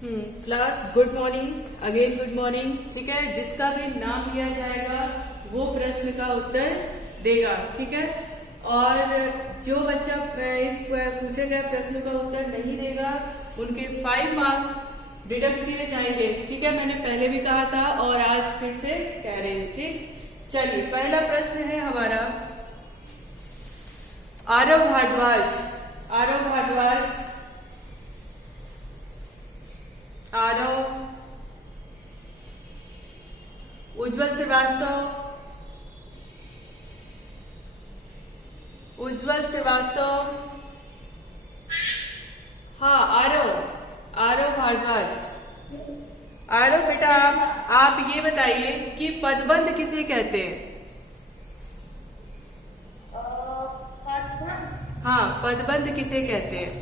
Class good morning again, good morning. ठीक है, जिसका भी नाम लिया जाएगा वो प्रश्न का उत्तर देगा। ठीक है, और जो बच्चा इस पूछे गए प्रश्न का उत्तर नहीं देगा उनके 5 मार्क्स डिडक्ट किए जाएंगे। ठीक है, मैंने पहले भी कहा था और आज फिर से कह रही हूँ। ठीक, चलिए पहला प्रश्न है हमारा आरव भारद्वाज, आरव भारद्वाज, आरव, उज्जवल श्रीवास्तव, उज्जवल श्रीवास्तव, हाँ आरव, आरव भारद्वाज। आरव बेटा आप ये बताइए कि पदबंध किसे कहते हैं? हाँ, पदबंध किसे कहते हैं?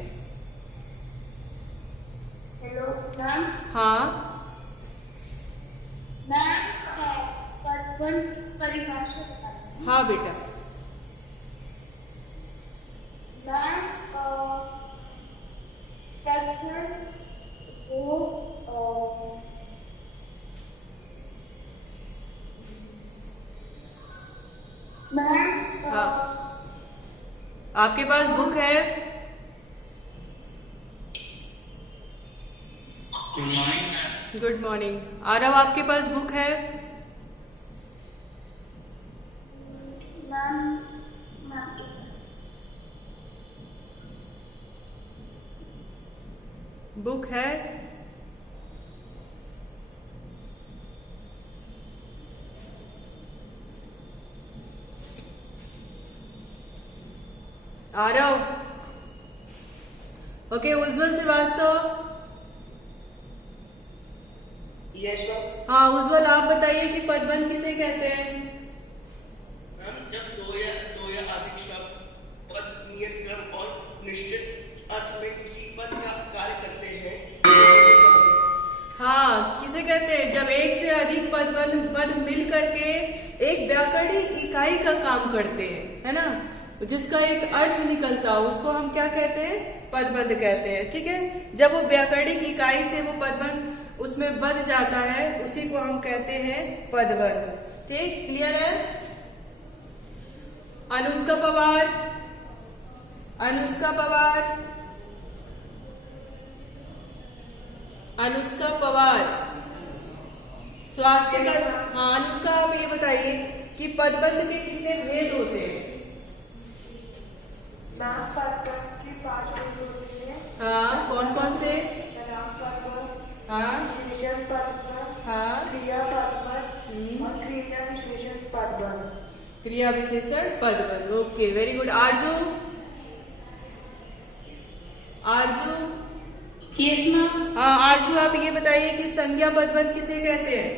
Hello ma'am. हाँ मैम, पदबंध परिभाषा बताइए। हाँ बेटा। मैम, पदबंध वो मैम, हाँ, आपके पास बुक है? Good morning. आरव आपके पास बुक है? मैम, बुक है? आरव, ओके। उज्जवल श्रीवास्तव, यस हाँ उज्जवल आप बताइए कि पदबंध किसे कहते हैं? मैम, जब दो या अधिक शब्द पद नियत क्रम और निश्चित अर्थ में किसी पद का कार्य करते हैं। हाँ, किसे कहते हैं? जब एक से अधिक पद मिल करके एक व्याकरणिक इकाई का काम करते हैं, है ना, जिसका एक अर्थ निकलता हो उसको हम क्या कहते हैं? पदबंध कहते हैं। ठीक है, जब वो व्याकरणिक इकाई से वो पदबंध उसमें बंध जाता है उसी को हम कहते हैं पदबंध। ठीक, क्लियर है? अनुष्का पवार, अनुष्का पवार, अनुष्का पवार, स्वास्थ्य का। हाँ अनुष्का आप ये बताइए कि पदबंध के कितने भेद होते हैं? मैम, पदबंध की 5 भेद होते हैं। हाँ, कौन कौन से? नाम पदबंध, हाँ विशेषण पदबंध, हाँ, क्रिया पदबंध और क्रिया विशेषण पदबंध। क्रिया विशेषण पदबंध। Okay, very good. आरजू, आरजू, यस मैम। हाँ आरजू आप ये बताइए कि संज्ञा पदबंध किसे कहते हैं?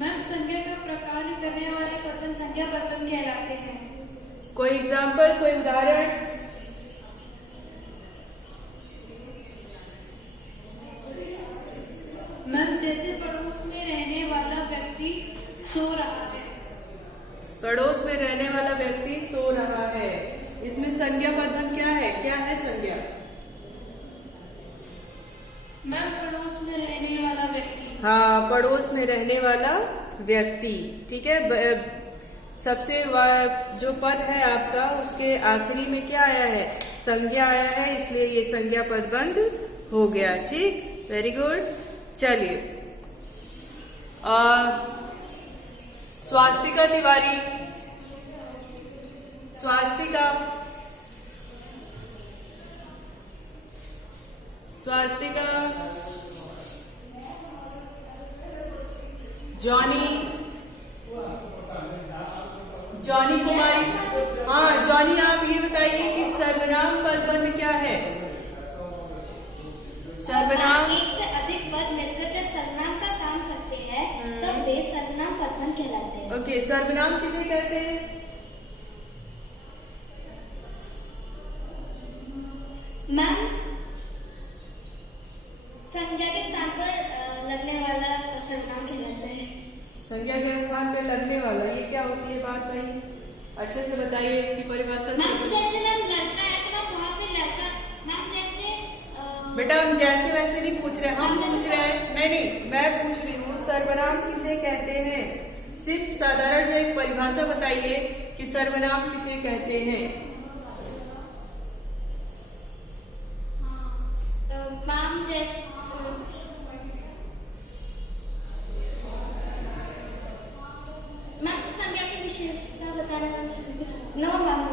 मैम, संज्ञा का प्रकार करने वाले पदबंध संज्ञा पदबंध कहलाते हैं। कोई एग्जाम्पल, कोई उदाहरण? मैम, जैसे पड़ोस में रहने वाला व्यक्ति सो रहा है। पड़ोस में रहने वाला व्यक्ति सो रहा है, इसमें संज्ञा पदबंध क्या है? क्या है संज्ञा? मैम, पड़ोस में रहने वाला व्यक्ति। हाँ, पड़ोस में रहने वाला व्यक्ति। ठीक है, सबसे जो पद है आपका उसके आखिरी में क्या आया है? संज्ञा आया है, इसलिए ये संज्ञा पदबंध हो गया। ठीक, वेरी गुड। चलिए स्वास्तिका तिवारी, स्वास्तिका, स्वास्तिका, जॉनी, जॉनी कुमारी। हाँ जॉनी आप ये बताइए कि सर्वनाम पदबंध क्या है? सर्वनाम, एक से अधिक पद मिलकर जब सर्वनाम का काम करते हैं तब वे सर्वनाम पदबंध कहलाते हैं। ओके, सर्वनाम किसे कहते हैं? मैम, संज्ञा के स्थान पर लगने वाला सर्वनाम कहलाता है। संज्ञा के स्थान पर लगने वाला, ये क्या होती है बात भाई? अच्छे से बताइए इसकी परिभाषा। मैम, जैसे मैम लड़का है तो मैम वहाँ पे लड़का, मैम जैसे बेटा हम जैसे वैसे नहीं पूछ रहे, हम पूछ रहे हैं नहीं मैं पूछ रही हूँ सर्वनाम किसे कहते हैं। सिर्फ साधारण से एक परिभाषा बताइए कि सर्वनाम किसे कहते हैं। मैम जैसे मैम संज्ञा की विशेषता बताना। No ma'am.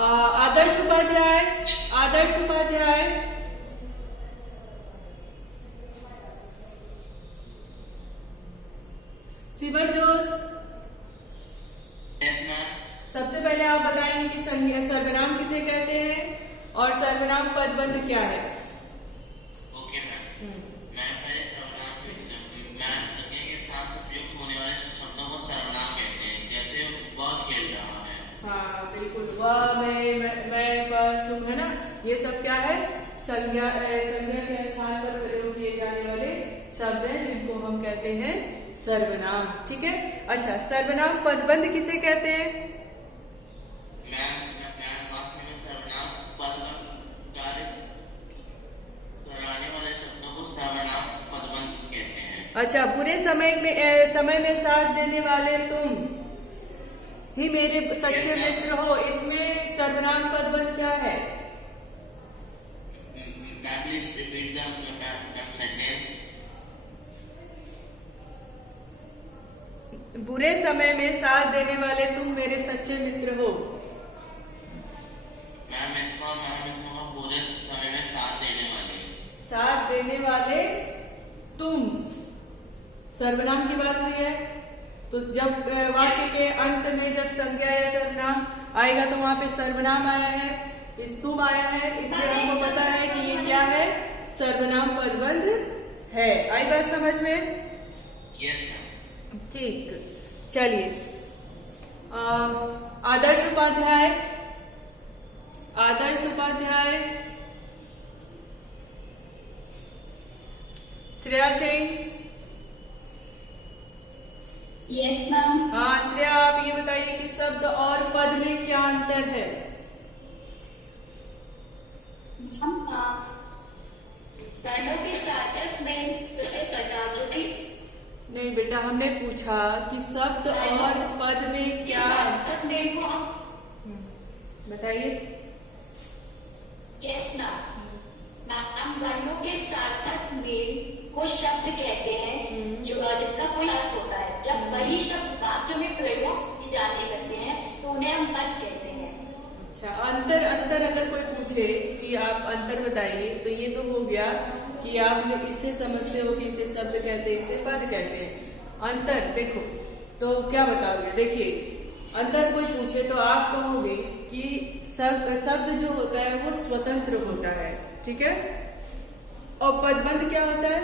आदर्श उपाध्याय, आदर्श उपाध्याय, शिवरजोत, सबसे पहले आप बताएंगे कि सर्वनाम किसे कहते हैं और सर्वनाम पदबंध क्या है। ओके मैम, मैं पहले सर्वनाम संज्ञा के साथ उपयोग होने वाले शब्दों को सर्वनाम कहते हैं। जैसे वह खेल रहा है। हाँ बिल्कुल, वह मैं वह तुम है ना, ये सब क्या है संज्ञा के स्थान पर प्रयोग किए जाने वाले शब्द हैं जिनको हम कहते हैं सर्वनाम। ठीक है, अच्छा सर्वनाम पदबंध किसे कहते हैं। सर्वनाम पदबंध कार्य कराने वाले शब्दों को सर्वनाम पदबंध कहते हैं। अच्छा, बुरे समय में साथ देने वाले तुम ही मेरे सच्चे मित्र हो, इसमें सर्वनाम पदबंध क्या है। बुरे समय में साथ देने वाले तुम मेरे सच्चे मित्र हो। बुरे समय में साथ देने वाले, साथ देने वाले तुम, सर्वनाम की बात हुई है। तो जब वाक्य के अंत में जब संज्ञा या सर्वनाम आएगा तो वहां पे सर्वनाम आया है, तुम आया है, इसलिए हमको पता है कि ये क्या है, सर्वनाम पदबंध है। आई बात समझ में। ठीक, चलिए आदर्श उपाध्याय, आदर्श उपाध्याय, श्रेया सिंह। Yes ma'am. हाँ श्रेया, आप ये बताइए कि शब्द और पद में क्या अंतर है। वर्णों के सार्थक में उसे पदावली। नहीं बेटा, हमने पूछा कि शब्द और पद में क्या बताइए। यस मैम, वर्णों के सार्थक में वो शब्द कहते हैं जो जिसका कोई अर्थ होता है। जब वही शब्द वाक्य में प्रयोग किए जाने लगते हैं तो उन्हें हम पद कहते हैं। अच्छा, अंतर अगर कोई पूछे कि आप अंतर बताइए तो ये तो हो गया कि आप इससे समझते हो कि इसे शब्द कहते हैं, इसे पद कहते हैं। अंतर देखो तो क्या बताओगे। देखिए, अंतर कोई पूछे तो आप कहोगे कि शब्द जो होता है वो स्वतंत्र होता है, ठीक है, और पदबंध क्या होता है,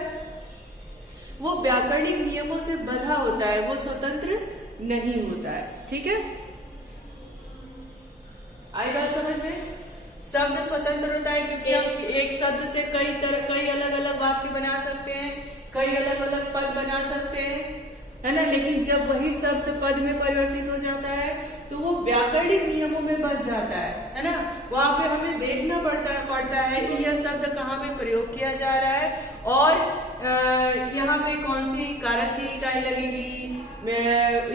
वो व्याकरणिक नियमों से बंधा होता है, वो स्वतंत्र नहीं होता है। ठीक है, आई बात समझ में। शब्द स्वतंत्र होता है क्योंकि हम एक शब्द से कई अलग अलग वाक्य बना सकते हैं, कई अलग अलग पद बना सकते हैं, है ना। लेकिन जब वही शब्द पद में परिवर्तित हो जाता है तो वो व्याकरणिक नियमों में बच जाता है ना। वहां पे हमें देखना पड़ता है कि यह शब्द कहाँ पे प्रयोग किया जा रहा है और यहाँ पे कौन सी कारक की इकाई लगेगी,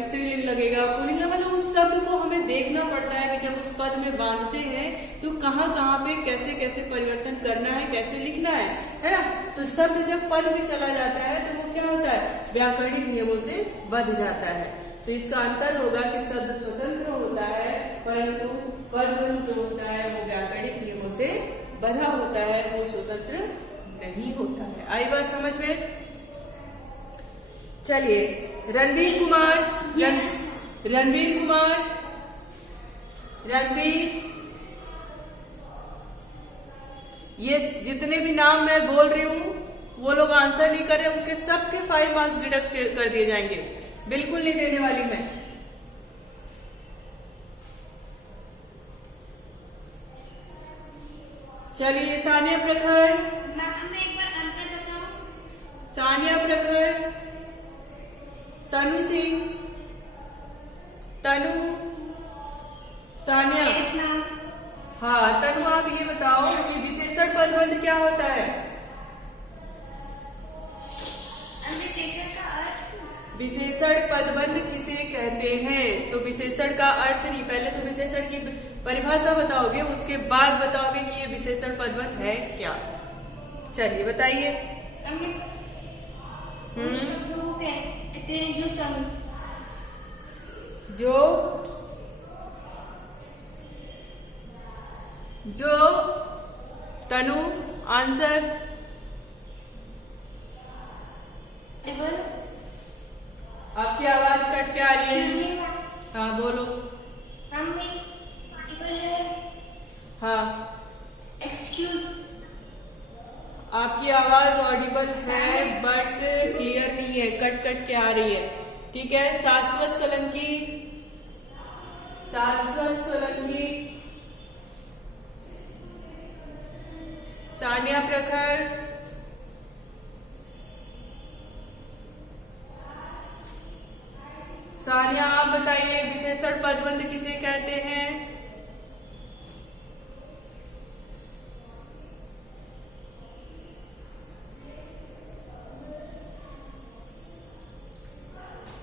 स्त्रीलिंग लगेगा, पुल्लिंग, मतलब उस शब्द को हमें देखना पड़ता है कि जब उस पद में बांधते हैं तो कहाँ पे कैसे कैसे परिवर्तन करना है, कैसे लिखना है ना। तो शब्द जब पद में चला जाता है तो वो क्या होता है, व्याकरणिक नियमों से बंध जाता है। तो इसका अंतर होगा कि शब्द स्वतंत्र होता है परंतु पदबंध जो होता है वो व्याकरणिक नियमों से बंधा होता है, वो स्वतंत्र नहीं होता है। आई बात समझ में। चलिए रणवीर रणवीर, ये जितने भी नाम मैं बोल रही हूँ वो लोग आंसर नहीं कर रहे, उनके सबके 5 मार्क्स डिडक्ट कर दिए जाएंगे, बिल्कुल नहीं देने वाली मैं। चलिए सानिया प्रखर, मैम एक बार अंतर बताओ। सानिया प्रखर, तनु सिंह, तनु, सानिया। हाँ तनु, आप ये बताओ कि विशेषण पद पदबंध क्या होता है? विशेषण का अर्थ। विशेषण पदबंध किसे कहते हैं? तो विशेषण का अर्थ नहीं, पहले तो विशेषण की परिभाषा बताओगे, उसके बाद बताओगे कि ये विशेषण पदबंध है क्या। चलिए बताइए। शब्दों को कहते हैं जो तनु आंसर। आपकी आवाज कट के आ रही है। हाँ बोलो। हाँ एक्सक्यूज। आपकी आवाज ऑडिबल है बट क्लियर नहीं है, कट कट के आ रही है। ठीक है। शाश्वत सोलंकी, सानिया प्रखर, सानिया आप बताइए विशेषण पदबंध किसे कहते हैं?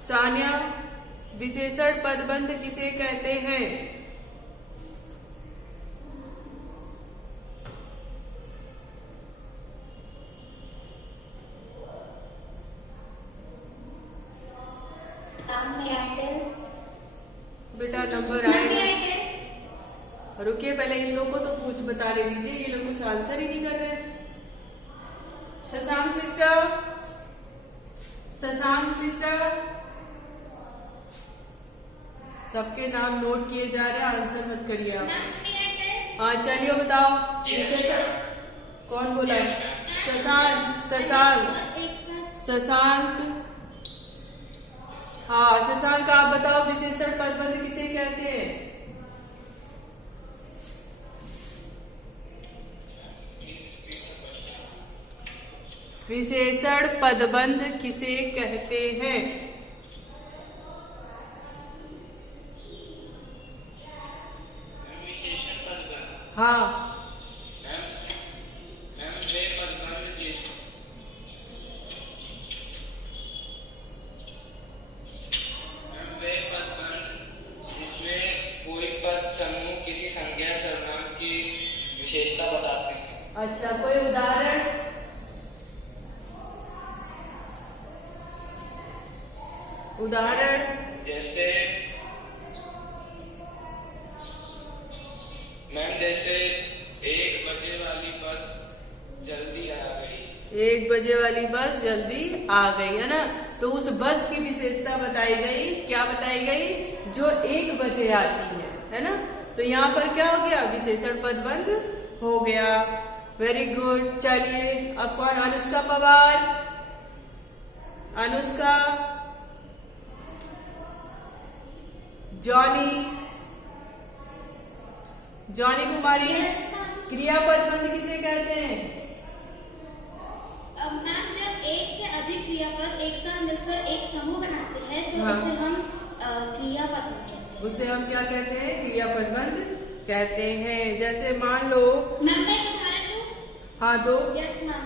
सानिया विशेषण पदबंध किसे कहते हैं? बेटा नंबर आएगा। रुकिए पहले इन लोगों को तो कुछ बताने दीजिए, ये लोग कुछ आंसर ही नहीं कर रहे। शशांक मिश्रा, सबके नाम नोट किए जा रहे हैं, आंसर मत करिए आप। हाँ चलिए बताओ। कौन बोला? शशांक। हाँ शशांक आप बताओ विशेषण पदबंध किसे कहते हैं? विशेषण पदबंध किसे कहते हैं? हाँ विशेषता बताते हैं। अच्छा कोई उदाहरण? जैसे मैम, जैसे 1 बजे वाली बस जल्दी आ गई। 1 बजे वाली बस जल्दी आ गई है ना, तो उस बस की विशेषता बताई गई। क्या बताई गई? जो 1 बजे आती है ना। तो यहाँ पर क्या हो गया? विशेषण पदबंध हो गया। Very good. चलिए अब कौन? अनुष्का पवार, अनुष्का, जॉनी कुमारी, क्रियापद बंध किसे कहते हैं? मैम जब एक से अधिक क्रियापद एक साथ मिलकर एक समूह बनाते हैं तो हाँ। उसे हम क्रियापद कहते हैं। उसे हम क्या कहते हैं? क्रियापद बंध कहते हैं। जैसे मान लो, मैम मैं एक उदाहरण दूं? हाँ दो। Yes ma'am.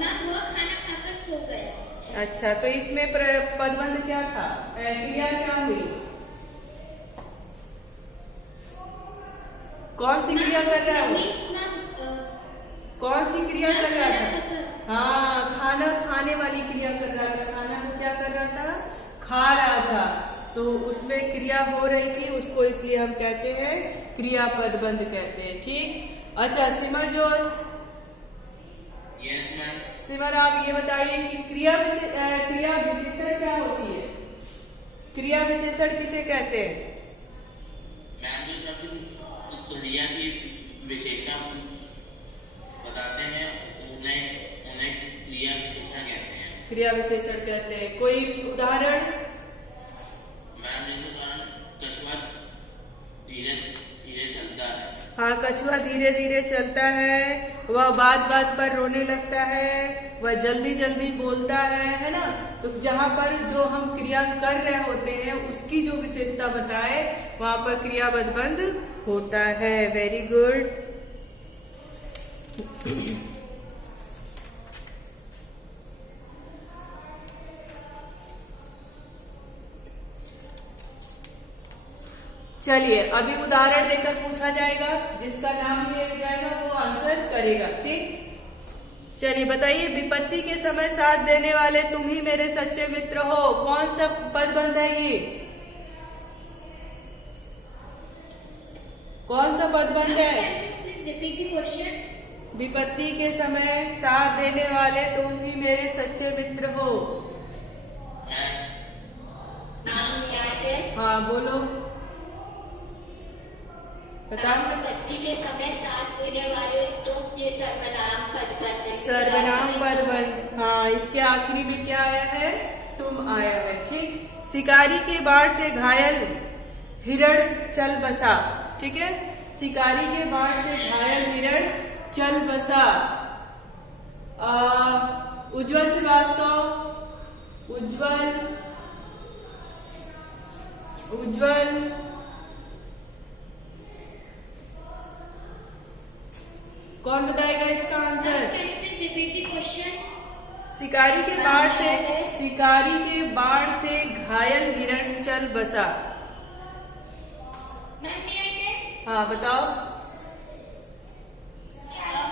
मैम वो खाना खाकर सो गया। अच्छा तो इसमें पदबंध क्या था? क्रिया क्या हुई? कौन सी क्रिया कर रहा है वो? कौन सी क्रिया कर रहा था? हाँ खाना खाने वाली क्रिया कर रहा था। खाना को क्या कर रहा था? खा रहा था। तो उसमें क्रिया हो रही थी, उसको इसलिए हम कहते हैं क्रियापद बंध कहते हैं। ठीक। अच्छा सिमरजोत, यस मैम। सिमर आप ये बताइए कि क्रिया विशेषण क्या होती है? क्रिया विशेषण किसे कहते हैं? मैम जो सब क्रिया की विशेषता बताते हैं उन्हें क्रिया विशेषण कहते हैं। क्रिया विशेषण कहते हैं। कोई उदाहरण? मैम जैसे कछुआ धीरे धीरे चलता है। हाँ कछुआ धीरे धीरे चलता है, वह बात बात पर रोने लगता है, वह जल्दी जल्दी बोलता है ना। तो जहाँ पर जो हम क्रिया कर रहे होते हैं उसकी जो विशेषता बताए वहां पर क्रियापद बंध होता है। Very good. चलिए अभी उदाहरण देकर पूछा जाएगा, जिसका नाम लिया जाएगा वो आंसर करेगा। ठीक, चलिए बताइए, विपत्ति के समय साथ देने वाले तुम ही मेरे सच्चे मित्र हो, कौन सा पदबंध है ये? कौन सा पदबंध है? Please repeat the question. विपत्ति के समय साथ देने वाले तुम ही मेरे सच्चे मित्र हो। नाम लिया है। हाँ बोलो, बताओ। विपत्ति के समय साथ देने वाले तुम, ये सर्वनाम पदबंध है। सर्वनाम पदबंध, हाँ इसके आखिरी में क्या आया है? तुम आया है। ठीक, शिकारी के बाढ़ से घायल हिरण चल बसा। ठीक है, शिकारी के बाढ़ से घायल हिरण चल बसा। उज्जवल श्रीवास्तव, उज्जवल कौन बताएगा इसका answer? Can you please repeat the question? शिकारी के बाढ़ से घायल हिरण चल बसा। Ma'am, may I tell? हाँ बताओ।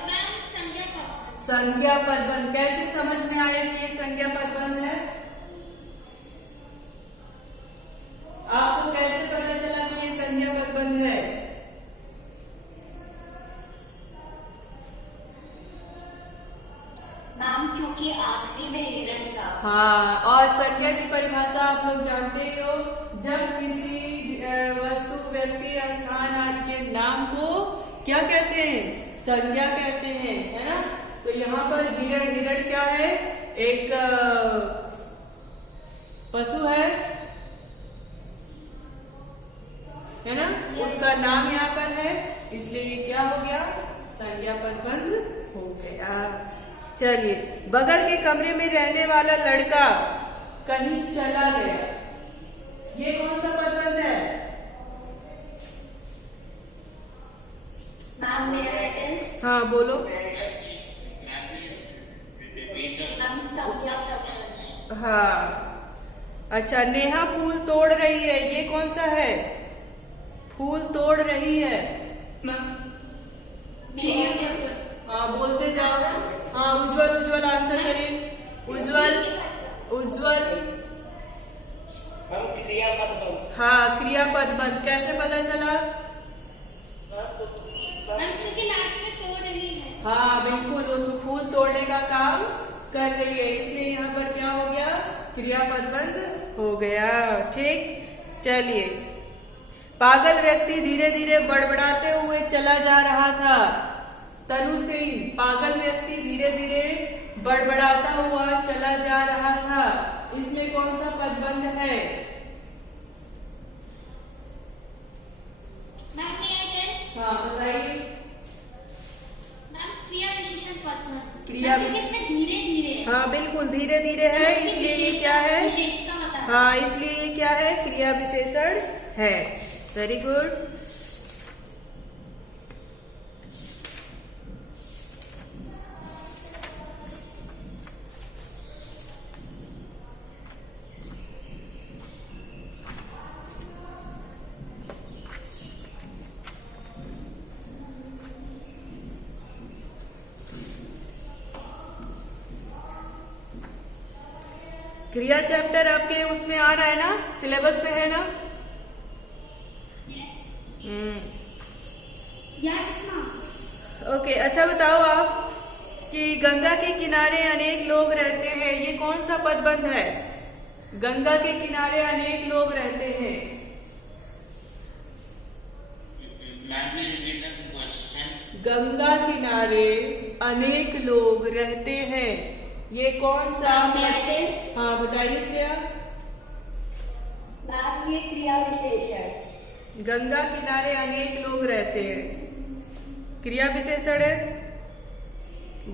Ma'am, संज्ञा पद। संज्ञा पदबंध, कैसे समझ में आया कि ये संज्ञा पदबंध है? आपको कैसे पता चला कि ये संज्ञा पदबंध है? नाम क्योंकि आखिरी में हिरण था। हाँ, और संज्ञा की परिभाषा आप लोग जानते ही हो, जब किसी वस्तु, व्यक्ति, स्थान आदि के नाम को क्या कहते हैं? संज्ञा कहते हैं, है ना। तो यहाँ पर हिरण क्या है? एक पशु है ना, उसका नाम यहाँ पर है, इसलिए ये क्या हो गया? संज्ञा पदबंध हो गया। चलिए, बगल के कमरे में रहने वाला लड़का कहीं चला गया, ये कौन सा पदबंध है? नाम मेरा है। हाँ बोलो। नाम संज्ञा पदबंध। हाँ, अच्छा, नेहा फूल तोड़ रही है, ये कौन सा है? फूल तोड़ रही है। हाँ बोलते जाओ। हाँ, उज्जवल आंसर करिए। उज्जवल हम क्रिया पदबंध। हाँ, क्रिया पदबंध कैसे पता चला? मैम, क्योंकि लास्ट में तोड़ रही है। हाँ बिल्कुल, वो तो फूल तोड़ने का काम कर रही है, इसलिए यहाँ पर क्या हो गया? क्रिया पदबंध हो गया। ठीक, चलिए, पागल व्यक्ति धीरे धीरे बड़बड़ाते हुए चला जा रहा था। तनु सिंह, पागल व्यक्ति धीरे धीरे बड़बड़ाता हुआ चला जा रहा था, इसमें कौन सा पदबंध है? Ma'am, may I tell? हाँ बताइए। मैम, क्रिया विशेषण पदबंध। क्रिया मैम, क्योंकि इसमें धीरे धीरे है। हाँ बिल्कुल, धीरे धीरे है, इसलिए ये क्या है? विशेषता बता है। हाँ, इसलिए ये क्या है? क्रिया विशेषण है। Very good. क्रिया चैप्टर आपके उसमें आ रहा है ना, सिलेबस में है ना? Yes. Yes, ma'am. ओके, अच्छा बताओ आप कि गंगा के किनारे अनेक लोग रहते हैं, ये कौन सा पदबंध है? गंगा के किनारे अनेक लोग रहते हैं। गंगा किनारे अनेक लोग रहते हैं, ये कौन सा? हाँ बताइए श्रेया। नाम ये क्रिया विशेषण। गंगा किनारे अनेक लोग रहते हैं, क्रिया विशेषण है।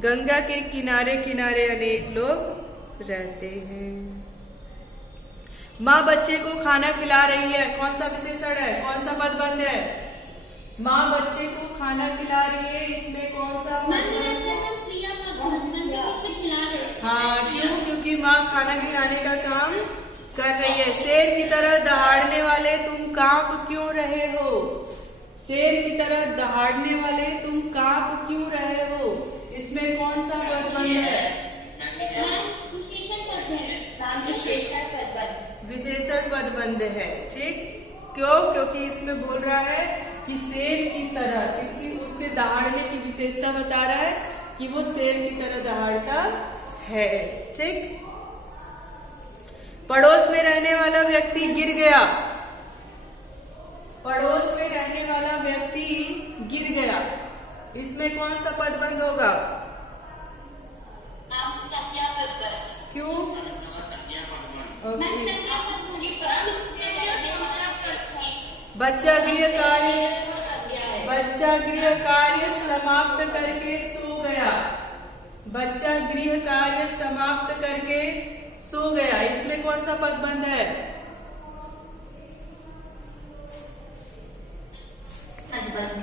गंगा के किनारे किनारे अनेक लोग रहते हैं। माँ बच्चे को खाना खिला रही है, कौन सा विशेषण है? कौन सा पदबंध है? माँ बच्चे को खाना खिला रही है, इसमें कौन सा? खाना गिराने का काम कर रही है। शेर की तरह दहाड़ने वाले तुम कांप क्यों रहे हो? शेर की तरह दहाड़ने वाले तुम कांप क्यों रहे हो? इसमें कौन सा पदबंध है? विशेषण पद है। नाम विशेषण पदबंध। विशेषण पदबंध है। ठीक, क्यों? क्योंकि इसमें बोल रहा है कि शेर की तरह, इसकी उसके दहाड़ने की विशेषता बता रहा है कि वो शेर की तरह दहाड़ता है। ठीक, पड़ोस में रहने वाला व्यक्ति गिर गया। पड़ोस में रहने वाला व्यक्ति गिर गया, इसमें कौन सा पदबंध होगा? नाम संज्ञा पदबंध। क्यों? मैं ओके। संज्ञा पद क्योंकि प्राण से रहने वाला व्यक्ति बच्चा गृह कार्य, वो संज्ञा है। बच्चा गृह कार्य समाप्त करके सो गया। बच्चा गृह कार्य समाप्त करके सो गया, इसमें कौन सा पदबंध है? पदबंध।